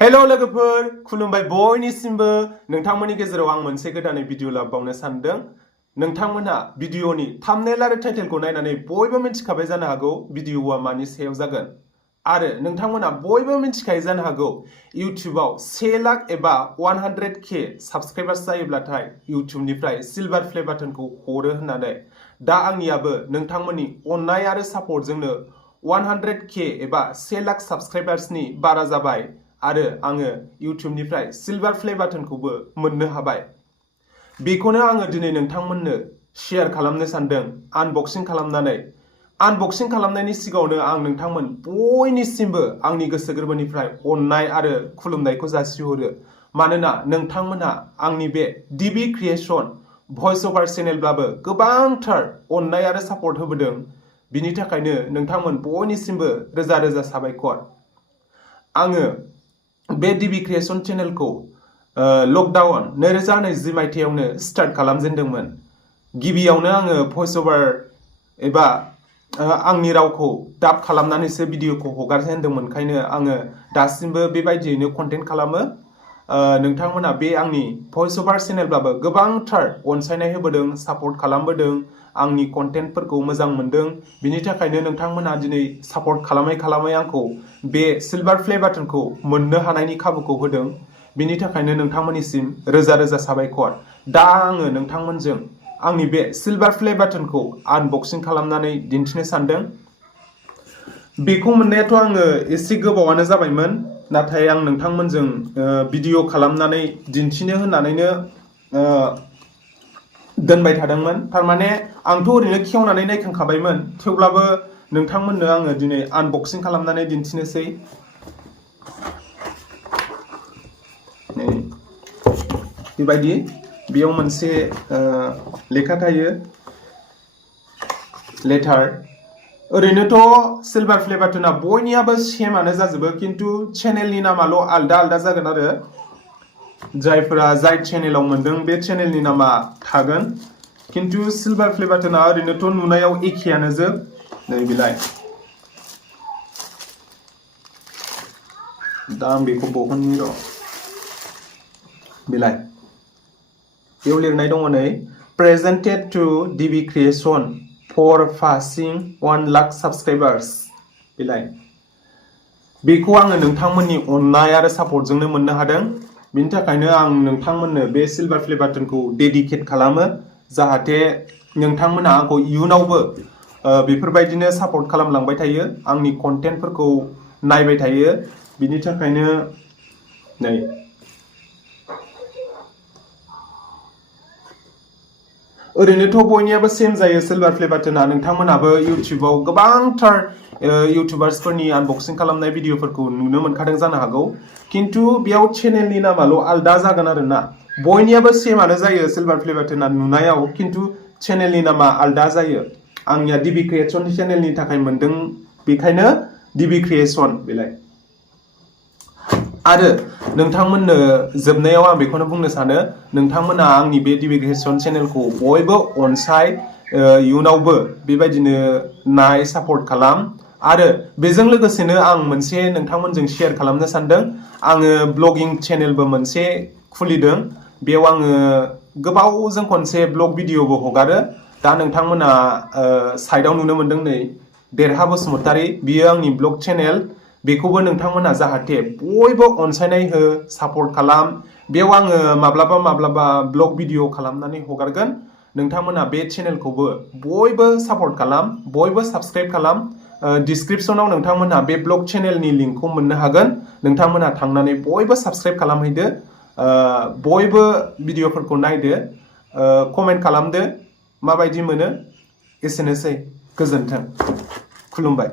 Hello लोगोफोर खुलुमबाय बयनिसिमबो नोंथांमोननि गेजेराव आं मोनसे गोदानै भिडिअ लाबोबावनो सानदों। नोंथांमोनहा भिडिअनि थाम्बनेल आरो टाइटेलखौ नायनानै बयबो मिथिखाबाय जानो हागौ भिडिअआ मानि सायाव जागोन आरो नोंथांमोनहा बयबो मिथिखायो जानो हागौ इउटिउबआव 1 लाख एबा 100K साबस्क्राइबार्स जायोब्लाथाय इउटिउबनिफ्राय सिलभार प्ले बाटनखौ हरो होननानै। दा आंनियाबो नोंथांमोननि अननाय आरो सापर्टजोंनो 100K एबा 1 लाख साबस्क्राइबार्सनि बारा जाबाय आरो आङो इउटिउबनिफ्राय सिलभार प्ले बाटनखौबो मोननो हाबाय। बेखौनो आङो दिनै नोंथांमोननो शेयार खालामनो सानदों आनबक्सिं खालामनानै। आनबक्सिं खालामनायनि सिगाङावनो आं नोंथांमोन बयनिसिमबो आंनि गोसो गोरबोनिफ्राय अननाय आरो खुलुमनायखौ जासिहरो। मानोना नोंथांमोनहा आंनि बे डिबि क्रिएशन भइस ओभार चेनेलब्लाबो गोबांथार अननाय आरो सापर्ट होबोदों। बिनि थाखायनो नोंथांमोन बयनिसिमबो रोजा रोजा साबायखर। आङो बे डिबि क्रिएशन चेनेलखौ लकडाउन 2020 मायथाइयावनो स्टार्ट खालामजेनदोंमोन। गिबियावनो आङो भइस ओभार एबा आंनि रावखौ डाब खालामनानैसो भिडिअखौ हगारजेनदोंमोनखायनो आङो दासिमबो बेबायदियैनो कन्टेन्ट खालामो। नोंथांमोना बे आंनि भइस ओभार चेनेलब्लाबो गोबांथार अनसायनाय होबोदों, सापर्ट खालामबोदों, आंनि कन्टेन्टफोरखौ मोजां मोनदों। बिनि थाखायनो नोंथांमोना दिनै सापर्ट खालामै आंखौ बे सिलभार प्ले बाटनखौ मोननो हानायनि खाबुखौ होदों। बिनि थाखायनो नोंथांमोननिसिम रोजा रोजा साबायखर। दा आङो नोंथांमोनजों आंनि बे सिलभार प्ले बाटनखौ आनबक्सिं खालामनानै दिन्थिनो सानदों। बेखौ मोननायाथ' आङो एसे गोबावानो जाबायमोन, नाथाय आं नोंथांमोनजों भिडिअ खालामनानै दिन्थिनो होननानैनो दोनबाय थादोंमोन। थारमाने आंथ' ओरैनो खेवनानै नायखांखाबायमोन, थेवब्लाबो नोंथांमोननो आङो दिनै आनबक्सिं खालामनानै दिन्थिनोसै। बेबायदि बेयाव मोनसे लेखा थायो, लेटार। ओरैनोथ' सिलभार प्ले बाटना बयनियाबो सेमानो जाजोबो, खिन्थु चेनेलनि नामाल' आलदा आलदा जागोन आरो जायफोरा जाय चेनेलाव मोनदों बे चेनेलनि नामा थागोन। खिन्थु सिलभार प्ले बाटना ओरैनोथ' नुनायाव एखेयानो जोब। नै बिलाय, दा आं बेखौ बहननि र'। बिलाय बेयाव लिरनाय दङ नै, प्रेजेन्टेड टु डिबि क्रिएशन फर पासिं 1 लाख साबस्क्राइबार्स। बिलाय बेखौ आङो नोंथांमोननि अननाय आरो सापर्टजोंनो मोननो हादों। बिनि थाखायनो आं नोंथांमोननो बे सिलभार प्ले बाटनखौ डेडिकेट खालामो, जाहाथे नोंथांमोना आंखौ इयुनावबो बेफोरबायदिनो सापर्ट खालामलांबाय थायो, आंनि कन्टेन्टफोरखौ नायबाय थायो। बिनि थाखायनो नै ओरैनोथ' बयनियाबो सेम जायो सिलभार प्ले बाटना। नोंथांमोनाबो इउटिउबाव गोबांथार इउटिउबार्सफोरनि आनबक्सिं खालामनाय भिडिअफोरखौ नुनो मोनखादों जानो हागौ, खिन्थु बेयाव चेनेलनि नामाल' आलदा जागोन आरो ना। बयनियाबो सेमानो जायो सिलभार प्ले बाटना नुनायाव, खिन्थु चेनेलनि नामा आलदा जायो। आंनिया डिबि क्रिएशन चेनेलनि थाखाय मोनदों, बेखायनो डिबि क्रिएशन। बेलाय आरो नोंथांमोननो जोबनायाव आं बेखौनो बुंनो सानो, नोंथांमोना आंनि बे डिबि क्रिएशन चेनेलखौ बयबो अनसाय, इयुनावबो बेबायदिनो नाय, सापर्ट खालाम। आरो बेजों लोगोसेनो आं मोनसे नोंथांमोनजों शेयार खालामनो सानदों। आङो ब्लगिं चेनेलबो मोनसे खुलिदों। बेयाव आङो गोबावजों खनसे ब्लग भिडिअबो हगारो। दा नोंथांमोना साइडआव नुनो मोनदों नै, देरहा बसुमतारी, बियो आंनि ब्लग चेनेल। बेखौबो नोंथांमोना जाहाथे बयबो अनसायनाय हो, सापर्ट खालाम। बेयाव आङो माब्लाबा ब्लग भिडिअ खालामनानै हगारगोन। नोंथांमोना बे चेनेलखौबो बयबो सापर्ट खालाम, बयबो साबस्क्राइब खालाम। डिसक्रिपसनाव नोंथांमोनहा बे ब्लग चेनेलनि लिंकखौ मोननो हागोन। नोंथांमोनहा थांनानै बयबो साबस्क्राइब खालामहैदो, बयबो भिडिअफोरखौ नायदो, कमेन्ट खालामदो माबायदि मोनो। एसेनोसै, गोजोन्थों, खुलुमबाय।